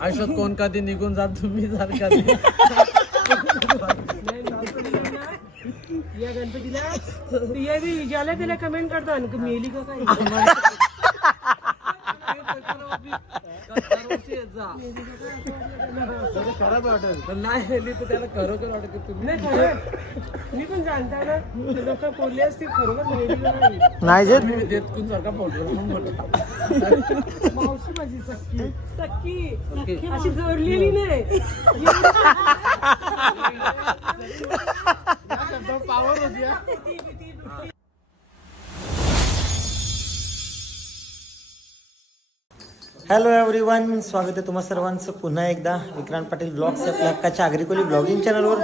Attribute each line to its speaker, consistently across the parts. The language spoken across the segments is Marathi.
Speaker 1: आयुष्यात कोण कधी निघून जात तुम्ही कधी?
Speaker 2: या गणपतीला या बी त्याला कमेंट करतो आणि मेली का काय?
Speaker 1: खराब वाटेल. पण नाही गेली तर त्याला खरोखर वाटत की तुम्ही
Speaker 2: नाही खरं. मी पण जाणता ना लोक बोलले असतील खरोखर का नाही.
Speaker 3: नाही जे
Speaker 1: मी देत कोण सारखा फोटो
Speaker 2: मावशी माझी सक्की सक्की अशी जोडलेली नाही.
Speaker 3: हॅलो एव्हरीवन स्वागत आहे तुम्हा सर्वांचं. पुन्हा एकदा विक्रांत पाटील ब्लॉग्स आपल्या हक्काच्या आग्रिकोली ब्लॉगिंग चॅनलवर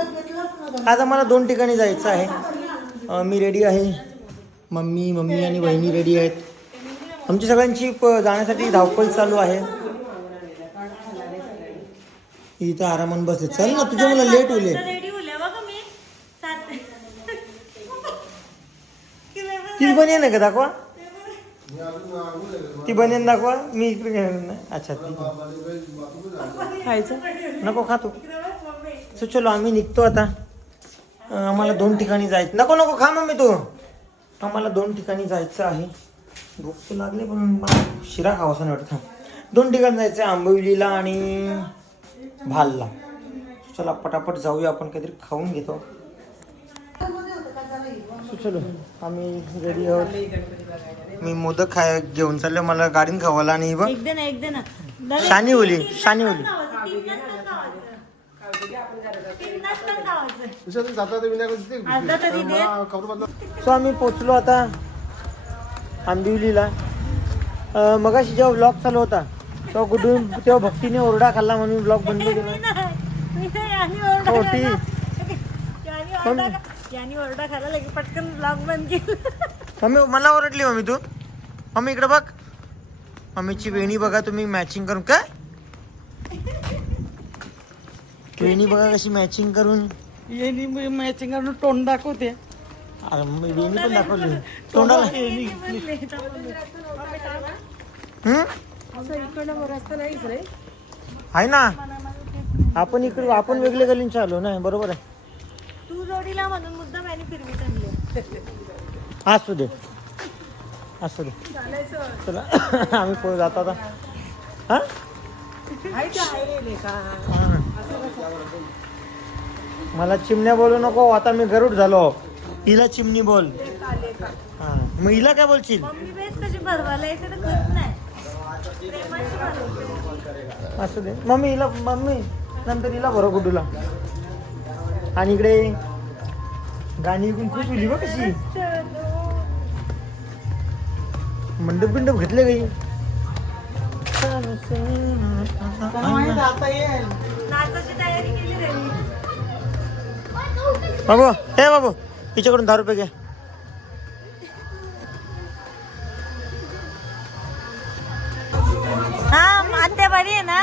Speaker 3: आज आम्हाला दोन ठिकाणी जायचं आहे. मी रेडी आहे. मम्मी मम्मी आणि वहिनी रेडी आहेत. आमची सगळ्यांची प जाण्यासाठी धावपळ चालू आहे. इथं आरामात बसले. चल ना तुझ्या मला लेट होईल ती बनियन आहे का दाखवा. ती बनेन दाखवा मी इकडे घेऊन- अच्छा ती खायचं? नको खातो. सो चलो आम्ही निघतो आता. आम्हाला दोन ठिकाणी जायचं. नको नको खा मम्मी तू. आम्हाला दोन ठिकाणी जायचं आहे. भूक तर लागले पण मला शिरा खावासा नाही वाटत. दोन ठिकाणी जायचं आहे आंबवलीला आणि भालला. चला पटापट जाऊया आपण काहीतरी खाऊन घेतो. चलो आम्ही रेडी आहोत. मी मोदक खाय घेऊन चाललो मला गाडीन खावाला आणि बघ
Speaker 4: एक दे ना एक दे ना दादा,
Speaker 3: शानी ओली शानी ओली
Speaker 4: खावायचं, तीन नसतं खावायचं. तीन नसतं खावायचं. अर्धा तरी दे
Speaker 3: सो आम्ही पोचलो आता आंबिवलीला अं, मगाशी जेव्हा ब्लॉग चालू होता तेव्हा कुठून तेव्हा भक्तीने ओरडा खाल्ला म्हणून ब्लॉग बंद केला
Speaker 4: मी नाही. मी नाही. यांनी ओरडा खाल्ला.
Speaker 3: ती.
Speaker 4: यांनी ओरडा खा- यांनी ओरडा खायला लगे पटकन ब्लॉग बंद केलं
Speaker 3: मम्मी मला ओरडली मम्मी तू. मम्मी इकडे बघ. मम्मीची वेणी बघा तुम्ही मॅचिंग करून. काय? वेणी बघा कशी मॅचिंग करून.
Speaker 2: मॅचिंग करून तोंड दाखवते.
Speaker 3: अरे वेणी पण दाखवली. तोंडाला हम्म? आहे ना? आपण इकडे आपण वेगळे गलींचे आलो ना बरोबर आहे.
Speaker 4: तू जोडीला म्हणून मुद्दाम यांनी फिरवी आणली.
Speaker 3: असू दे. असू दे. चला. आम्ही पुढे जातो आता. हा. मला चिमण्या बोलू नको आता मी गरुड झालो. हिला चिमणी बोल. हा. मग हिला काय बोलशील. असू दे. मम्मी हिला मम्मी नंतर हिला भरो गुड्डूला. आणि इकडे गाणी ऐकून खूप लिहि बघ कशी. मंडप बिंडप घेतले काही. बाबू हे बाबू तिच्याकडून दहा रुपये घे.
Speaker 4: हा आत्या बरी आहे ना?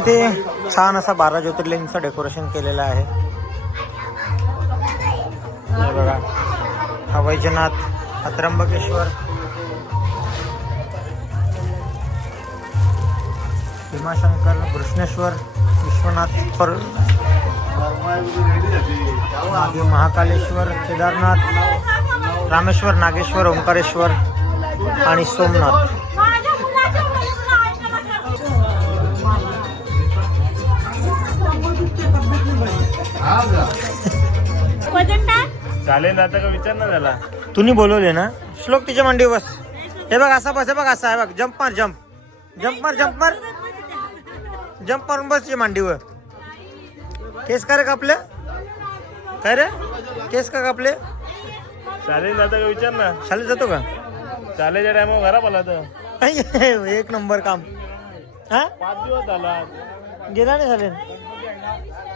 Speaker 3: इथे छान असा बारा ज्योतिर्लिंगचं डेकोरेशन केलेलं आहे. बघा. हा वैजनाथ हा भीमाशंकर कृष्णेश्वर विश्वनाथ पर महाकालेश्वर केदारनाथ रामेश्वर नागेश्वर ओंकारेश्वर आणि सोमनाथ.
Speaker 4: वजन टाक
Speaker 5: चालेल आता का विचार ना त्याला?
Speaker 3: तुम्ही बोलवले ना? श्लोक तिच्या मांडीवर बस. हे बघ असा बस हे बघ असा हे बघ जम्प मार जम्प जम्प मार जम्प मार. जम्प मारून बस तिच्या मांडीवर. केस का रे कापले? काय रे? केस का कापले?
Speaker 5: चालेल आता का विचार ना
Speaker 3: शाळेत जातो का?
Speaker 5: चालेच्या टायमा घरा मला तर
Speaker 3: एक नंबर काम. हा?
Speaker 5: पाच दिवस झाला.
Speaker 3: गेला नाही चालेल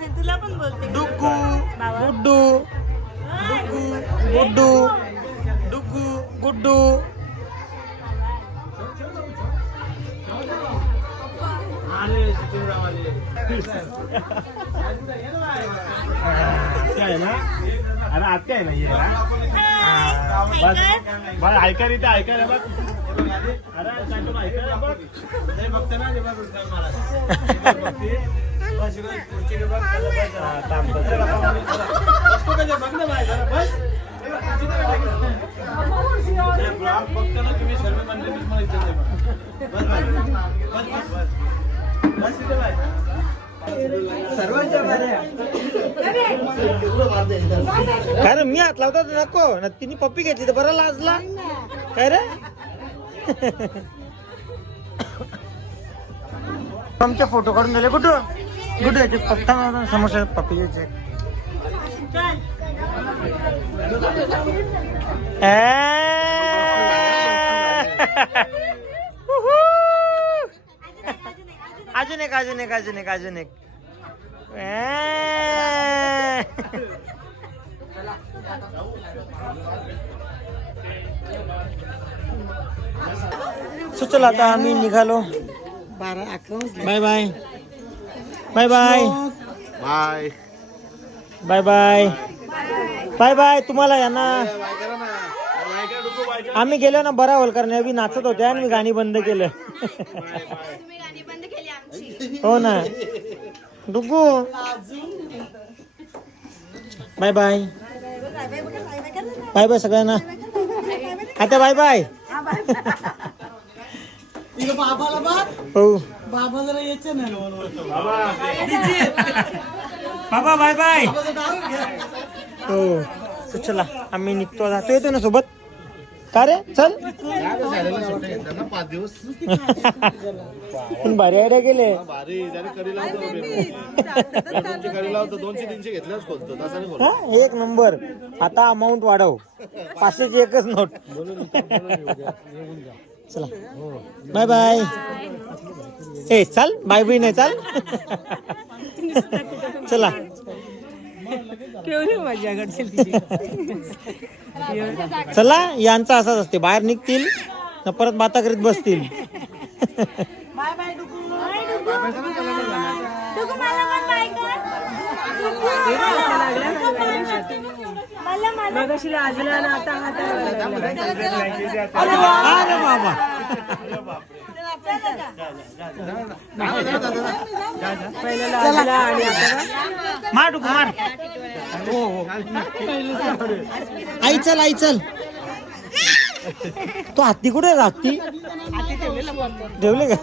Speaker 3: गुड्डू
Speaker 4: तुला पण बोलते.
Speaker 3: डुग्गू गुड्डू डुग्गू गुड्डू डुग्गू गुड्डू.
Speaker 5: आहे ना अरे आत्या आहे ना ये ना. बस बस ऐका रे ते ऐकायला बघ अरे चाटू ऐकायला बघ ते बघते ना
Speaker 3: काय रे मी हात लावतो नको. ना तिने पप्पी घेतली तर बरं लाजला. काय रे? आमचे फोटो काढून दिले कुठून कुठं याचे पत्ता समोर पप्पी घ्यायचे अजून एक अजून एक अजून एक अजून एक. ए. So, चला आता आम्ही निघालो.
Speaker 6: बारा अकरा
Speaker 3: bye bye. Bye bye
Speaker 5: bye
Speaker 3: bye bye bye bye तुम्हाला यांना आम्ही गेलो ना बरा होल कारण अभि नाचत होते आणि मी गाणी बंद केलं. हो ना. डुगू. बाय बाय बाय बाय सगळ्यांना. आता बाय बाय
Speaker 6: बाबाला बघ.
Speaker 3: हो.
Speaker 6: बाबा जरा यायचं ना
Speaker 3: बाबा. Bye bye. हो. so, चला आम्ही निघतो आता. तू येतो ना सोबत? का रे? चल.
Speaker 5: पाच दिवस
Speaker 3: पण भारी आयडिया गेले
Speaker 5: भारी. त्याने करी लावतो तुमची करी लावतो दोनशे तीनशे घेतल्याच खोलतो. तसं नाही खोलतो.
Speaker 3: हा एक नंबर. आता अमाऊंट वाढव. पाचशेची एकच नोट चला. बाय बाय ए चल बाय बाय नाही चाल. चला.
Speaker 6: केवढी मजा घडशील तिची
Speaker 3: चला यांचं असंच असते. बाहेर निघतील न परत बाता करीत बसतील.
Speaker 4: बाय
Speaker 6: मगाशी आजला आणि आता आता
Speaker 3: अरे बाबा.
Speaker 6: पहिल्याला आजला आणि आता
Speaker 3: मार डुकू मार. आई चल आई चल. तो हत्ती कुठे हत्ती ठेवले का?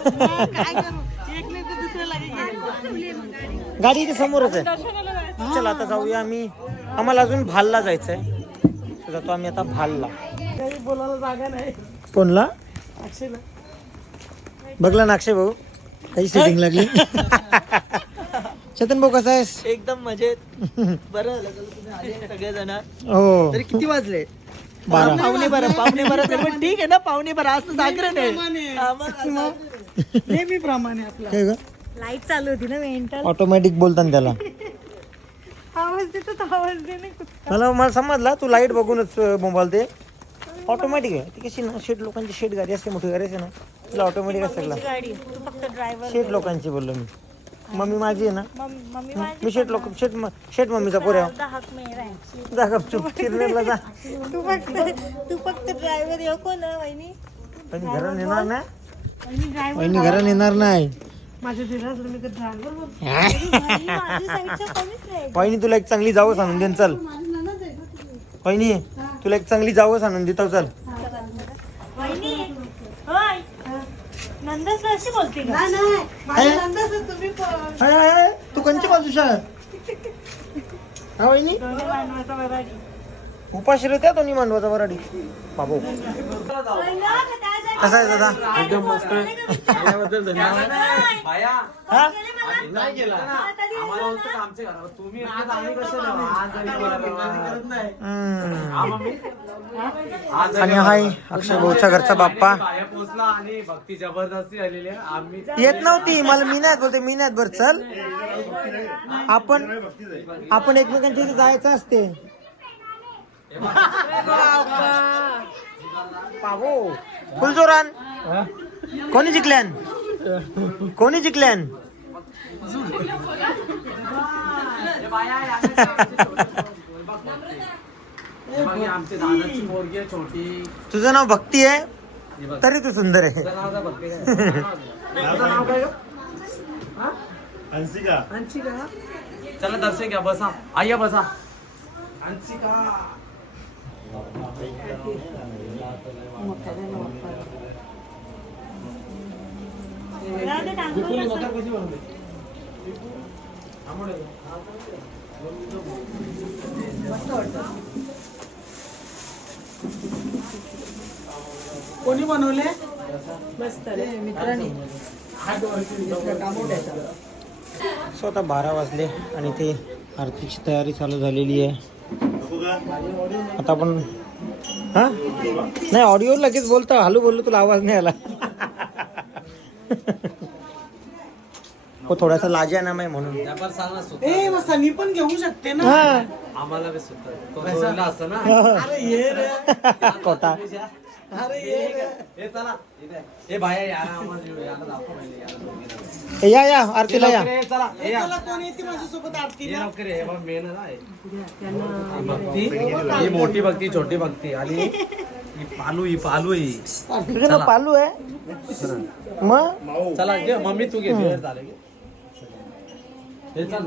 Speaker 3: गाडी इथे समोरच आहे. चला आता जाऊया आम्ही. आम्हाला अजून भालला जायचंय. जातो आम्ही आता भालला.
Speaker 6: घरी बोलायला जागा नाही.
Speaker 3: कोणला?
Speaker 6: अक्षयला.
Speaker 3: बघला ना अक्षय भाऊ. काही सेटिंग लागली. चेतन भाऊ कसा आहेस?
Speaker 7: एकदम मजेत. बरं झालं का तुम्ही आले सगळेजण.
Speaker 3: हो.
Speaker 7: तरी किती वाजले?
Speaker 3: बारा.
Speaker 7: पावणे बारा पावणे बारा तरी पण ठीक आहे ना पावणे बारा आज तर जागरण आहे. हा, मग असं-
Speaker 6: नेहमीप्रमाणे आपला.
Speaker 3: काय ग?
Speaker 4: लाइट चालू होती ना मेंटल
Speaker 3: ऑटोमॅटिक बोलताना त्याला.
Speaker 4: आवाज देतो आवाज दे नाही.
Speaker 3: मला मला समजला तू लाइट बघूनच मोबाईल ते ऑटोमॅटिक आहे. ती कशी ना शेट लोकांची शेट गाडी असते मोठी गाडी असते ना. तिला ऑटोमॅटिक
Speaker 4: गाडी तू फक्त ड्रायव्हर
Speaker 3: शेट लोकांची बोललो मी. मम्मी माझी आहे ना. मी
Speaker 2: माझी
Speaker 3: शेट लोक शेट म- शेट मम्मीचा पोऱ्या
Speaker 2: अर्धा हक मेरा आहे.
Speaker 3: जा गपचूप चिरनेरला जा.
Speaker 2: तू फक्त तू फक्त ड्रायव्हर येऊ कोण आहे वहिनी?
Speaker 3: वहिनी घरात येणार नाही.
Speaker 6: आणि ड्रायव्हर
Speaker 3: वहिनी घरात येणार नाही.
Speaker 6: माझ्या मी
Speaker 2: साईडच्या कमीच
Speaker 3: वहिनी तुला एक चांगली जावं सांगून देन चल. वहिनी तुला एक चांगली जावं सांगून देतो चल.
Speaker 2: वहिनी होय. नंदस अशी बोलते का?
Speaker 3: हाय, हाय, हाय, तू कोणची बाजूच्या हा वहिनी? उपाशी त्या दोन्ही मांडवाचा वराडी? बाबू. कसा आहे दादा?
Speaker 8: एकदम मस्त. आल्याबद्दल धन्यवाद.
Speaker 3: हा?
Speaker 8: नाही केला. आम्हाला बोलतो का आमच्या घरावर? तुम्ही आज आम्ही कसं नाही? आज आणि करत नाही.
Speaker 3: हम्म.
Speaker 8: आज
Speaker 3: आणि हाय अक्षय भाऊच्या घरचा बाप्पा.
Speaker 8: पोचला आणि भक्ती जबरदस्ती आलेली आहे. आम्ही
Speaker 3: येत नव्हती. मला मी नाही बोलते मी नाही बर चल. आपण आपण एकमेकांच्या इथे जायचं असते. बाबू फुलचोरान कोणी जिंकल्यान कोणी जिंकल्यान
Speaker 8: हे बघ, ही आमची दादाची पोरगी आहे छोटी
Speaker 3: तुझं नाव भक्ती आहे तरी तू सुंदर आहे.
Speaker 8: तुझं नाव काय भक्ती काय? तुझं नाव काय गं?
Speaker 6: अंशिका.
Speaker 8: चला दर्शन घ्या बसा. आय्या बसा. अंशिका.
Speaker 1: कोणी बनवले?
Speaker 6: मस्त रे.
Speaker 1: मित्रांनी.
Speaker 3: सो आता बारा वाजले आणि ते आरतीची तयारी चालू झालेली आहे. आता आपण हा? नाही ऑडिओ लगेच बोलतो हॅलो बोललो तुला आवाज नाही आला. हो थोडासा लाजा ना नाही म्हणून.
Speaker 1: ए सनी पण घेऊ शकते ना?
Speaker 3: हा.
Speaker 8: आम्हाला
Speaker 1: रे.
Speaker 3: कोटा.
Speaker 1: अरे ये रे
Speaker 8: हे चला इथे. हे बाया याला आम्हाला येऊ- याला दाखव पहिले, याला दोघीला.
Speaker 3: ए, या या आरतीला या
Speaker 8: लवकर ये, चला हे या.
Speaker 1: चला कोण येते माझ्यासोबत
Speaker 8: हे
Speaker 1: आरतीला
Speaker 8: लवकर ये, हे बघ मेन आहे ना हे. ही भक्ती। ही मोठी भक्ती छोटी भक्ती आणि ही पालू ही। पालू ही
Speaker 3: तुझं नाव पालू आहे मग
Speaker 8: चला घे मम्मी तू घे वेळ झाले घे. हे चल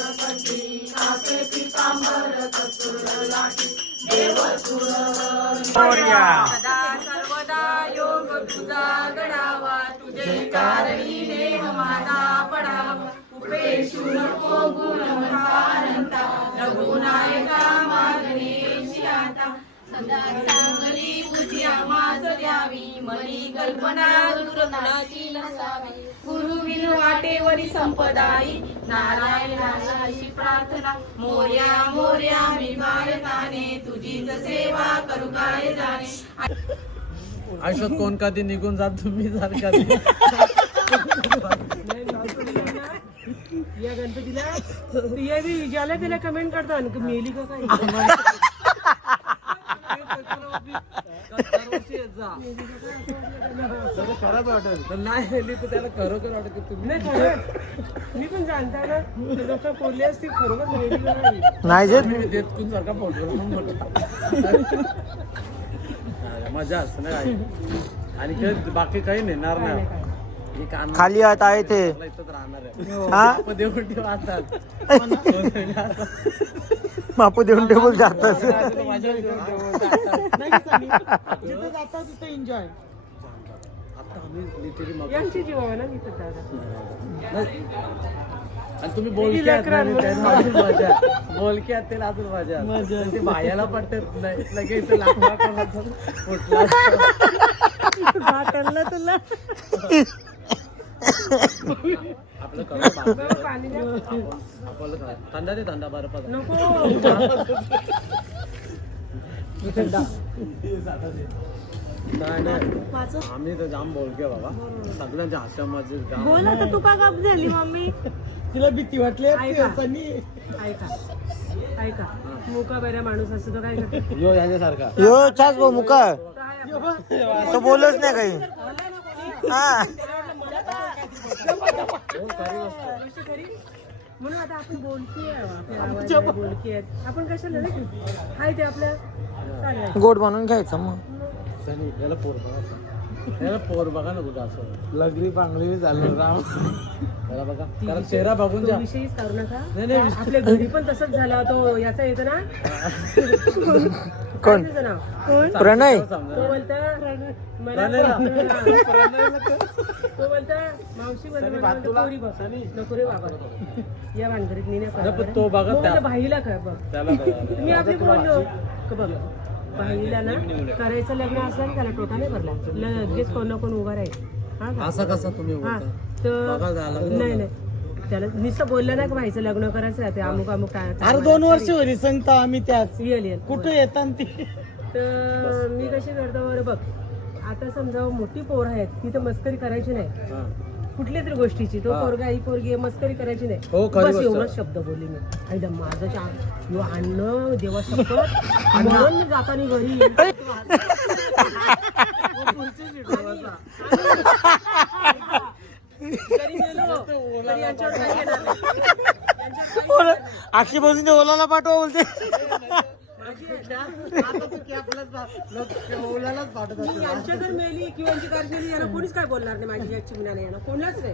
Speaker 3: ते
Speaker 9: सदा सर्वदा योग तुझा घडावा. तुझे कारणी देह माझा पडावा. उपेशू नको गुण रघुनायका मागणेशी चांगली बुद्धी आम्हास द्यावी. मनी कल्पना दुर्गुणाची नसावी. गुरु विन वाटेवरी संपदाई. नारायणाशी प्रार्थना. मोर्या मोर्या मी तुझीच सेवा करू काय जाणे.
Speaker 8: आयुष्यात कोण कधी निघून जात तुम्ही जर कधी.
Speaker 6: या गणपतीला ते बी ज्याला त्याला कमेंट करतात मेली का काय?
Speaker 8: खरंच वाटेल
Speaker 1: तर नाही तर त्याला खरोखर वाटत की तुम्ही
Speaker 6: नाही मी पण जाणता ना ते लोक बोलले खरोखर नाही.
Speaker 3: नाही जे
Speaker 1: मी देतून सारखा फोटो मजा असते ना आणि काही बाकी काही नेणार नाही.
Speaker 3: खाली आत आहे ते.
Speaker 1: राहणार आहे.
Speaker 3: हा?
Speaker 1: देऊन ठेवा असतात
Speaker 3: बापू देऊन टेबल
Speaker 6: जिथं जाता तिथं एन्जॉय
Speaker 1: आता आम्ही लिटरली मग
Speaker 6: यांची जीव आहे ना मी तर दादा
Speaker 1: आणि तुम्ही बोलके आहात? ना, अजून मजा. आहे. बोलके आहात त्याला अजून मजा. आहे. ते बायाला पडतात. नाही लगेच ते लाकडा कोणाचा फुटला.
Speaker 6: कळलं तुला.
Speaker 1: थंडा ते थंडा नाही नाही आम्ही तर जाम बोलके बाबा सगळ्यांच्या जाम
Speaker 2: बोल आता तू का गप झाली मम्मी?
Speaker 6: तिला भीती वाटली
Speaker 2: ऐका. ऐका. ऐका. मुका बऱ्या माणूस असतो काय करतो?
Speaker 1: यो याच्यासारखा.
Speaker 3: यो छास भाऊ मुका? असं बोलच नाही काही. हा?
Speaker 2: म्हणून आता आपण बोलकी बोलकी आहेत आपण कशाला? हाय ते आपलं
Speaker 3: गोड बनवून घ्यायचं मग.
Speaker 1: याला पोर बघा याला पोर बघा ना कुठं असं लगरी पांगली झालं राम. त्याला बघा. कारण चेहरा बघून जा.
Speaker 2: विषयीच करू नका.
Speaker 1: नाही नाही
Speaker 2: आपल्या घरी पण तसंच झाला तो याचा येतो ना?
Speaker 3: कोण? प्रणय.
Speaker 2: तो बोलता मला बोलता मावशी बोलता या भानगडीत मी नाही.
Speaker 1: तो बघा
Speaker 2: भाईला काय बघ.
Speaker 1: बघा.
Speaker 2: मी आपली बोललो का बघ भाईला ना करायचं लग्न असलं ना त्याला टोटा नाही भरला. लगेच कोण ना कोण उभा राहील. हा?
Speaker 1: असं कसं तुम्ही
Speaker 2: हा. नाही नाही. त्याला नुसतं बोललं ना की भाईचं लग्न करायचं राहते अमुक अमुक काय
Speaker 6: अरे दोन वर्ष होती सांगता आम्ही त्याच
Speaker 2: येईल येईल.
Speaker 6: कुठं येतात ती?
Speaker 2: तर मी कशी करतो बरं बघ. आता समजा मोठी पोर आहेत ती तर मस्करी करायची नाही. कुठल्या तरी गोष्टीची. तो पोरगा ही पोरगी मस्करी करायची नाही.
Speaker 1: हो, खरी
Speaker 2: बस
Speaker 1: गोष्ट.
Speaker 2: एवढाच शब्द बोलली मी. आईला माझं चा- यो अन्न देवा शब्द म्हणून मी जाताना घरी काही
Speaker 3: बसून ते ओलाला पाठवा बोलते.
Speaker 2: मी यांच्या जर मेली किंवा यांची यांना कोणीच काय बोलणार नाही माझी याची नाही यांना कोणाच नाही.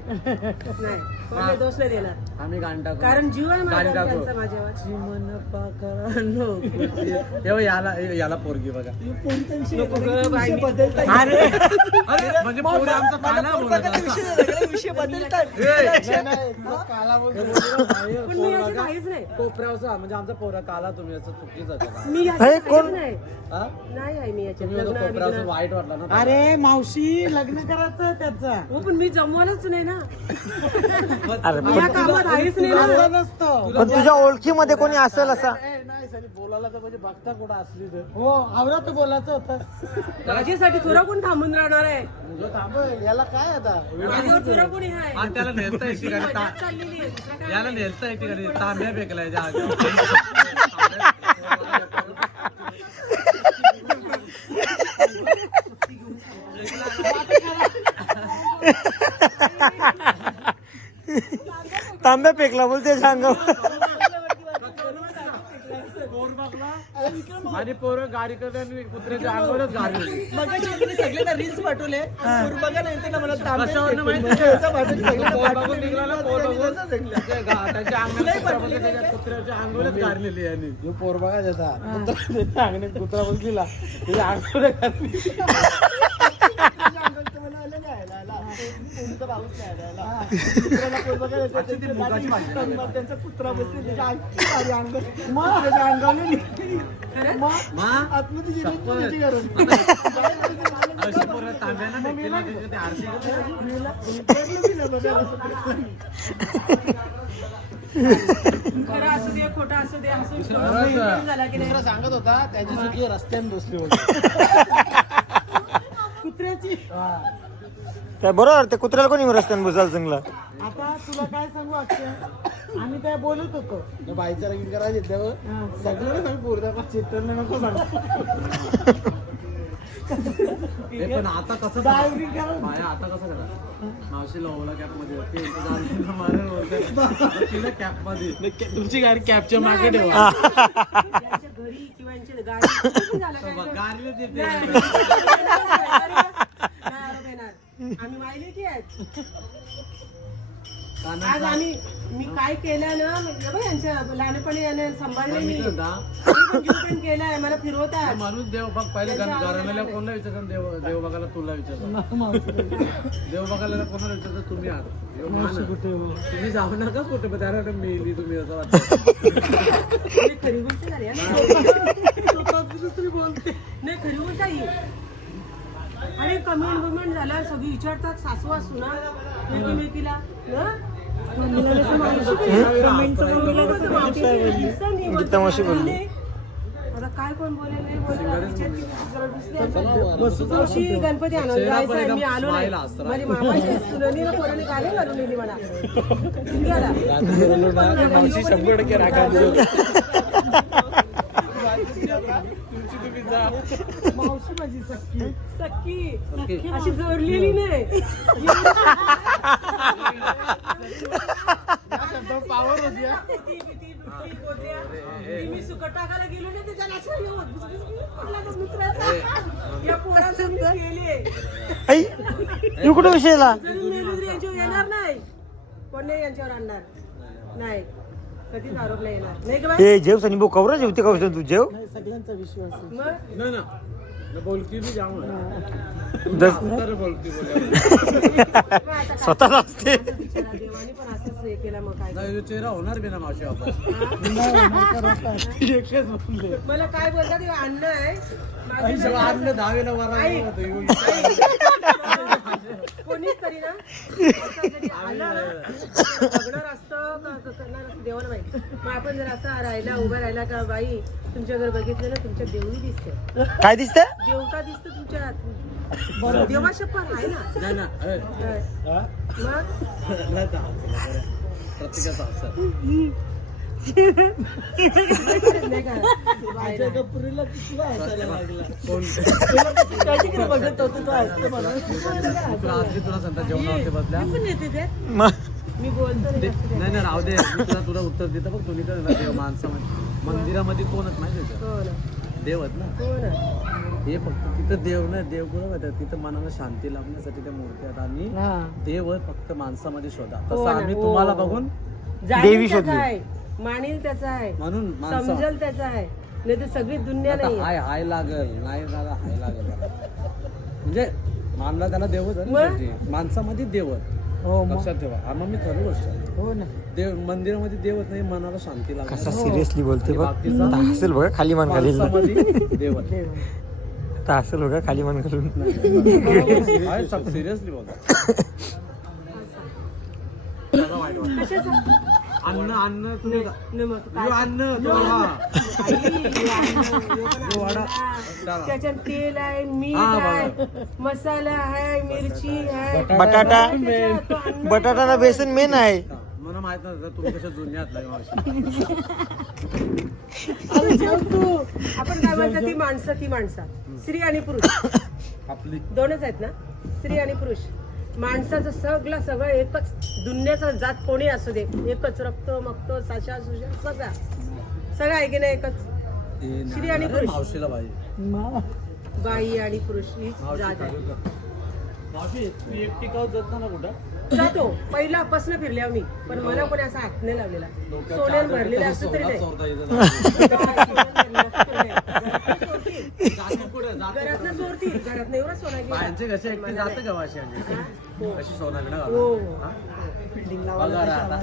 Speaker 2: नाही. कोणाला दोष नाही देणार?
Speaker 1: आम्ही गाण टाकू.
Speaker 2: कारण जीव आहे माझा
Speaker 1: गाण टाकू.
Speaker 2: त्यांचा माझ्यावर.
Speaker 1: तेव्हा याला याला पोरगी बघा.
Speaker 2: नको गं बाई, मी-
Speaker 3: अरे
Speaker 1: अरे म्हणजे पोरी आमचा काला बोलत असा.
Speaker 6: विषय बदलतात
Speaker 2: पण मी याची काहीच नाही
Speaker 1: कोपऱ्यावरचा म्हणजे आमचा पोरा काला तुम्ही असं चुकीचं?
Speaker 2: मी
Speaker 3: हे कोण-
Speaker 2: नाही
Speaker 1: हा?
Speaker 2: नाही आहे मी याच्यात
Speaker 1: तुम्ही
Speaker 2: लग्न
Speaker 1: कोपऱ्यावरचं
Speaker 2: बिग्न.
Speaker 1: वाईट वाटलं ना.
Speaker 6: अरे मावशी लग्न करायचं त्याचा.
Speaker 2: हो पण मी जमवायलाच नाही ना.
Speaker 3: अरे
Speaker 2: मी या कामात आहेच नाही ना.
Speaker 6: असं नसतं.
Speaker 3: पण तुझ्या ओळखीमध्ये कोणी असेल असा?
Speaker 1: नाही बोलायला तर म्हणजे बघता कुठं असली तर
Speaker 6: हो आवरा तर बोलायचं होतं.
Speaker 2: माझ्यासाठी थोडा कोण थांबून राहणार आहे?
Speaker 1: थांब, याला काय आता?
Speaker 2: माझ्यावर कोणी आहे.
Speaker 1: आणि त्याला नेलता एक ठिकाणी ता-
Speaker 2: मजाक चाललेली आहे. दुसरं काय
Speaker 1: याला नेलता एक ठिकाणी तांब्या फेकला
Speaker 3: तांब्या फेकला बोलते
Speaker 1: आणि पोरं गाडी करते आणि कुत्र्याच्या अंगावरच गाडी होती.
Speaker 6: सगळे रील्स पाठवले बघा ना इथे मला
Speaker 1: कशावरनं माहिती आहे? पोर बघून निघाला ना, पोर बघून. त्याच्या कुत्रा कुत्र्याच्या अंगावरच गाडलेली यांनी. ह्यो पोर बघा त्याचा. कुत्रा- त्याच्या अंगणात कुत्रा बसलेला. त्याच्या अंगावर गाडली.
Speaker 6: त्यांचा कुत्रा बसले त्याच्या आजची अंग मग त्याच्या अंगावले
Speaker 1: मा?
Speaker 6: आतमध्ये
Speaker 1: शपथ.
Speaker 6: गेली घरून
Speaker 1: अशी पोरं तांब्यानं फेकली ना, त्याच्या ते आरती
Speaker 2: खरं असू दे खोटं असू दे असं
Speaker 1: खरंच.
Speaker 2: झाला की नाही
Speaker 1: सांगत होता त्याची चुकी रस्त्याने बसली होती
Speaker 6: कुत्र्याची.
Speaker 3: तर बरोबर ते कुत्र्याला कोणी रस्त्याने बसायला चांगला
Speaker 6: आता तुला काय सांगू अक्षय? आम्ही त्या बोलत होतो.
Speaker 1: बाईचा लगीन करायचे तेव्हा सगळं पोरदा चित्र नको सांग हे पण आता कसं
Speaker 6: करा
Speaker 1: माया आता कसं करा मावशीला ओला कॅपमध्ये. तिला कॅपमध्ये तुमची गाडी कॅपच्या मागे ठेवा.
Speaker 2: घरी किंवा यांच्या गाडी कुठे पण झालं काय
Speaker 1: गाडीला देते
Speaker 2: नाही, नाही, आरोप येणार. आम्ही माहिले की आहेत आज आम्ही मी काय केलं ना म्हणजे बघ यांच्या लहानपणी याने सांभाळले मी
Speaker 1: मी. म्हणता,
Speaker 2: मी पण जीव पण केलाय मला फिरवतात.
Speaker 1: माणूस देव बघ पहिले घराण्याला कोणाला विचारतात देव देव बघायला तुला विचारतात? देव बघायला कोणाला विचारतात? तुम्ही आहात. मान आहे. तुम्ही जाऊ नका कुठे पण त्याला मेली तुम्ही असं वाटतं.
Speaker 2: ही खरी गोष्ट झाली हा. नाही. खरी गोष्ट आहे ही. आणि कमेंट बिमेंट झालं सगळी विचारतात सासवा सुना
Speaker 3: गीता मावशी बोलली.
Speaker 2: आता काय कोण बोलेल गणपती जायचं मी आलो नाही. माझी मामाची सुननीला पोराने गाडी घालून दिली मला गेला.
Speaker 1: मावशी शंभर टक्के राखायची
Speaker 6: मावशी माझी सख्खी.
Speaker 2: सक्की अशी जोडलेली नाही.
Speaker 6: पावर होती
Speaker 2: मी सुकट टाकायला गेलो नाही त्याच्या
Speaker 3: कुठे विषयला?
Speaker 2: यांच्यावर येणार नाही कोण यांच्यावर आणणार. नाही. कधीच आरोप नाही येणार नाही. का बाई?
Speaker 3: हे जेव सनी बो कवरा जेवते का तू? जेव.
Speaker 6: नाही, सगळ्यांचा विश्वास आहे.
Speaker 2: मग
Speaker 1: नाही. ना मैं बोलकी भी जाऊंगा
Speaker 3: दस
Speaker 1: तर बोलकी बोला
Speaker 2: मग आता काय?
Speaker 3: स्वतः असते
Speaker 2: बिचारा देवाने पण असंच हे केलं मग काय
Speaker 1: नाही चेहरा होणार बी ना मावशी
Speaker 2: मला काय बोलतात हे अन्न आहे. माझे
Speaker 1: सगळं
Speaker 2: ना-
Speaker 1: अन्न दहावीला
Speaker 2: आई.
Speaker 1: वरा
Speaker 2: कोणीच तरी ना असं जरी आलं ना, बघणार असतं का का करणार असतं देवाला माहिती. मग आपण जर असा राहिला उभा राहिला का बाई तुमच्याकडे बघितलं ना तुमच्या देवळी दिसते.
Speaker 3: काय दिसत
Speaker 2: देवता दिसते तुमच्या देवा शपथ आहे ना.
Speaker 1: नाही ना अरे,
Speaker 2: काय? मग?
Speaker 1: नाही. प्रत्येकाचं. तुला सांगता जेवणावरती
Speaker 2: मी बोलतो नाही
Speaker 1: नाही राहू दे मी तुला तुला उत्तर देतो बघ तुम्ही तर देव माणसामध्ये मंदिरामध्ये कोणच माहिती
Speaker 2: हो ना हो
Speaker 1: हे फक्त तिथं देव नाही देव कुठं माहिती तिथं मनाला शांती लाभण्यासाठी त्या मूर्ती आहेत आणि देव फक्त माणसामध्ये शोधा
Speaker 2: हो
Speaker 1: तसं आम्ही
Speaker 2: हो.
Speaker 1: तुम्हाला बघून
Speaker 3: देवी शोधली.
Speaker 2: मानील त्याचा आहे.
Speaker 1: म्हणून माणसं
Speaker 2: समजल त्याचा आहे. नाही तर सगळी दुनिया
Speaker 1: आता
Speaker 2: नाही
Speaker 1: हाय हाय लागल. नाही लागल हाय लागल म्हणजे मानला त्याला देवच आहे ना
Speaker 2: मग?
Speaker 1: शेवटी. माणसामध्ये देव आहे.
Speaker 6: हो मग?
Speaker 1: लक्षात ठेवा. हा मग मी खरी गोष्ट आहे.
Speaker 6: हो ना.
Speaker 1: देव मंदिरामध्ये देवच नाही मनाला शांती
Speaker 3: कसा
Speaker 1: लागते
Speaker 3: सिरियसली बोलते बघ.
Speaker 1: बाकीचा
Speaker 3: आता हसेल बघा खाली मान घालील
Speaker 1: माणसामध्ये देव आहे.
Speaker 3: आता हसेल बघा खाली मान घालून.
Speaker 1: सिरियसली बोलतो.
Speaker 2: कशाचं?
Speaker 1: अन्न अन्न तुम्ही अन्न
Speaker 2: हे. त्याच्यात तेल आहे मीठ
Speaker 1: हा,
Speaker 2: आहे मसाला आहे मिरची आहे.
Speaker 3: बटाटा.
Speaker 2: त्याच्यात तो अन्न-
Speaker 3: बटाटा बेसन मेन आहे.
Speaker 1: मला माहीत नव्हतं तुम्ही कशा जुन्यात
Speaker 2: तू. आपण काय म्हणतो ती माणसं ती माणसं. स्त्री आणि पुरुष.
Speaker 1: आपली.
Speaker 2: दोनच आहेत ना? स्त्री आणि पुरुष. माणसाचं सगळं सगळं एकच दुनियाचा जात कोणी असू दे. एकच रक्त मक्त साशा सुशा सगळा. सगळं आहे की नाही एकच? स्त्री आणि पुरुष.
Speaker 1: मावशीला पाहिजे
Speaker 2: बाई आणि पुरुष ही जात आहे.
Speaker 1: करू का? मावशी तू एकटी का जात ना कुठं?
Speaker 2: जातो. पहिला बसनं फिरल्या मी. पण मला कोणी असा हात नाही लावलेला सोन्यान भरलेला असं तरी नाही.
Speaker 1: येतं.
Speaker 2: घरातनं एवढा
Speaker 1: कसे एकटे जाते का वाशी
Speaker 2: हो.
Speaker 1: कशी सोनाली ना
Speaker 2: हो.
Speaker 1: हा?
Speaker 6: बिल्डिंग
Speaker 1: बघा
Speaker 6: लावायला
Speaker 1: रे आता.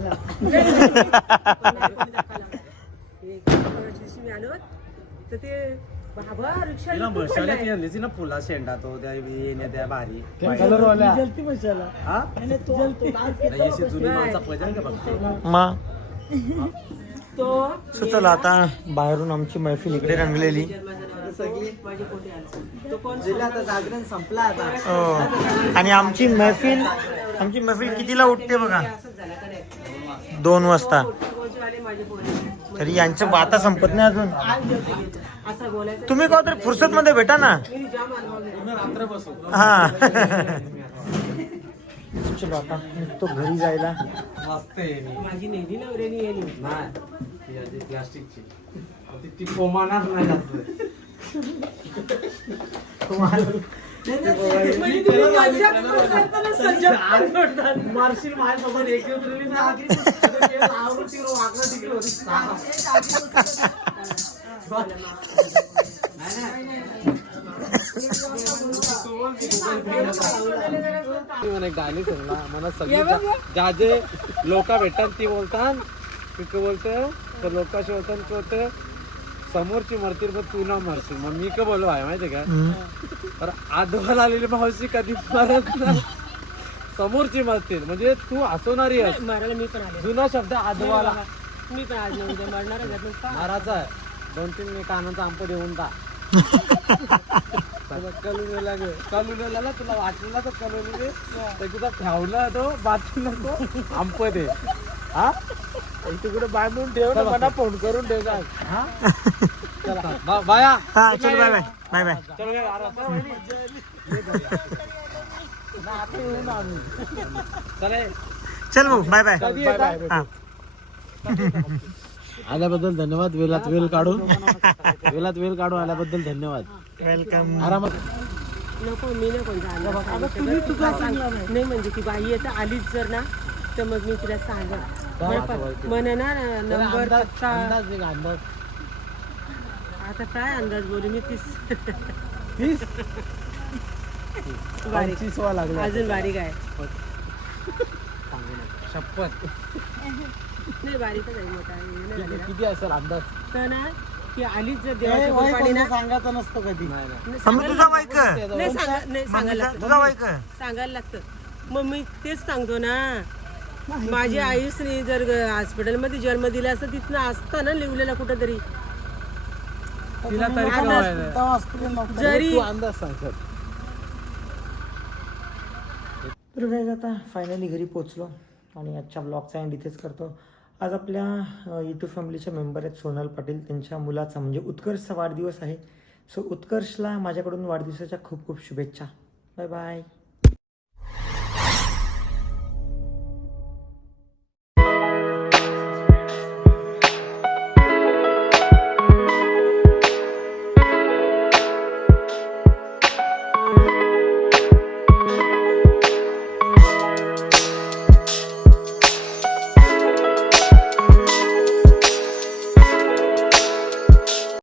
Speaker 2: दिवशी मी आलो. तर ते बाबा रिक्षा
Speaker 1: तिला
Speaker 2: इकडून
Speaker 1: मशाला
Speaker 2: पडलाय.
Speaker 1: ती आणलीस ना फुला शेंडा तो त्या येण्या त्या भारी.
Speaker 6: जलती मशाला
Speaker 1: हा? नाही, अशी जुनी माणसं पाहिजे का बघते?
Speaker 3: मा.
Speaker 2: तो
Speaker 3: आता बाहेरून आमची मैफिल इकडे रंगलेली.
Speaker 2: माझी पोटी आली. तो कोण
Speaker 6: जागरण संपला आता.
Speaker 3: हो. आणि आमची मैफिल आमची मैफिल कितीला उठते बघा? दोन वाजता.
Speaker 2: पोटी
Speaker 3: तरी यांचं बाता संपत नाही अजून. तुम्ही का तरी फुर्सत मध्ये भेटा ना.
Speaker 2: मी जाम अनुभव
Speaker 1: रात्र बसू.
Speaker 3: हा. चलो आता निघतो घरी जायला.
Speaker 2: माझी नेहमी नवऱ्यानी येईल.
Speaker 1: ती प्लास्टिकची. ती- ती कोमाणार नाही माझ्यासोबत होती. ती म्हणे गाणी सांगला मला सगळी ज्या- ज्या जे लोक भेटतात ती बोलतात तिथं बोलतं तर लोकांशी बोलतात समोरची मरतील पण तू ना मरशील. मग मी का बोलू आहे माहिती का? तर आजोबाला आलेली मावशी कधी नाही. समोरची मरतील. म्हणजे तू हसवणारी आहेस.
Speaker 2: मरायला मी पण आले.
Speaker 1: जुना शब्द आजोबाला
Speaker 2: मी पण आज मरणार आहे?
Speaker 1: मारायचा दोन तीन मी कानाचा आंप देऊन टा कलुनेला गे तुला वाटलं तर तुझा ठेवला तो बाथरूमला तो आंप दे. हा? तिकडे बांधून ठेव ना मला फोन करून ठेव जा हा? चला. बा- बाया.
Speaker 3: हा चल बाय बाय. Bye bye.
Speaker 1: चलो काय, अरे आता वहिनी. नाही, आता येऊ ना आम्ही. चला ये.
Speaker 3: चल भाऊ बाय बाय.
Speaker 1: कधी येता?
Speaker 3: हा.
Speaker 1: आल्याबद्दल धन्यवाद. वेलात वेल काढून. वेलात वेल काढून आल्याबद्दल धन्यवाद.
Speaker 3: वेलकम.
Speaker 1: आरामात.
Speaker 2: नको मी नाही कोणता सांगू. शकत. सांग- नाही म्हणजे ती बाई येतं आलीच जर ना तर मग मी तिला सांगत म्हणे ना नंबर पत्ता
Speaker 1: अंदाज
Speaker 2: आता काय अंदाज बोलू मी तीस.
Speaker 1: तीस?
Speaker 2: बारीक.
Speaker 1: पंचवीस वा लागला
Speaker 2: अजून बारीक आहे.
Speaker 1: शपथ.
Speaker 2: नाही बारीकच आहे मोठा आहे. नाही झालेला.
Speaker 1: किती आहे सर अंदाज?
Speaker 2: तर ना ती आलीच जर देवाच्या
Speaker 1: सांगायचं नसतं कधी. नाही
Speaker 3: मम्मी तुझा वाईक
Speaker 2: नाही सांगा नाही सांगायला लागतं.
Speaker 3: तुझा वाईक
Speaker 2: सांगायला लागतं. मग मी तेच सांगतो ना माझी आईसनी जर ग- हॉस्पिटलमध्ये जन्म दिला असता तिथनं असतं ना लिवलेला कुठंतरी.
Speaker 1: तिला तरी
Speaker 2: अंदाज- जरी
Speaker 1: तू अंदाज सांग सर.
Speaker 3: तर आता फायनली घरी पोचलो आणि आजच्या ब्लॉगचा एंड इथेच करतो. आज आपल्या यूट्यूब फॅमिलीचे मेंबर आहेत सोनल पाटील. त्यांच्या मुलाचा म्हणजे उत्कर्षचा वाढदिवस आहे. सो उत्कर्षला माझ्याकडून वाढदिवसाच्या खूप खूप शुभेच्छा. Bye bye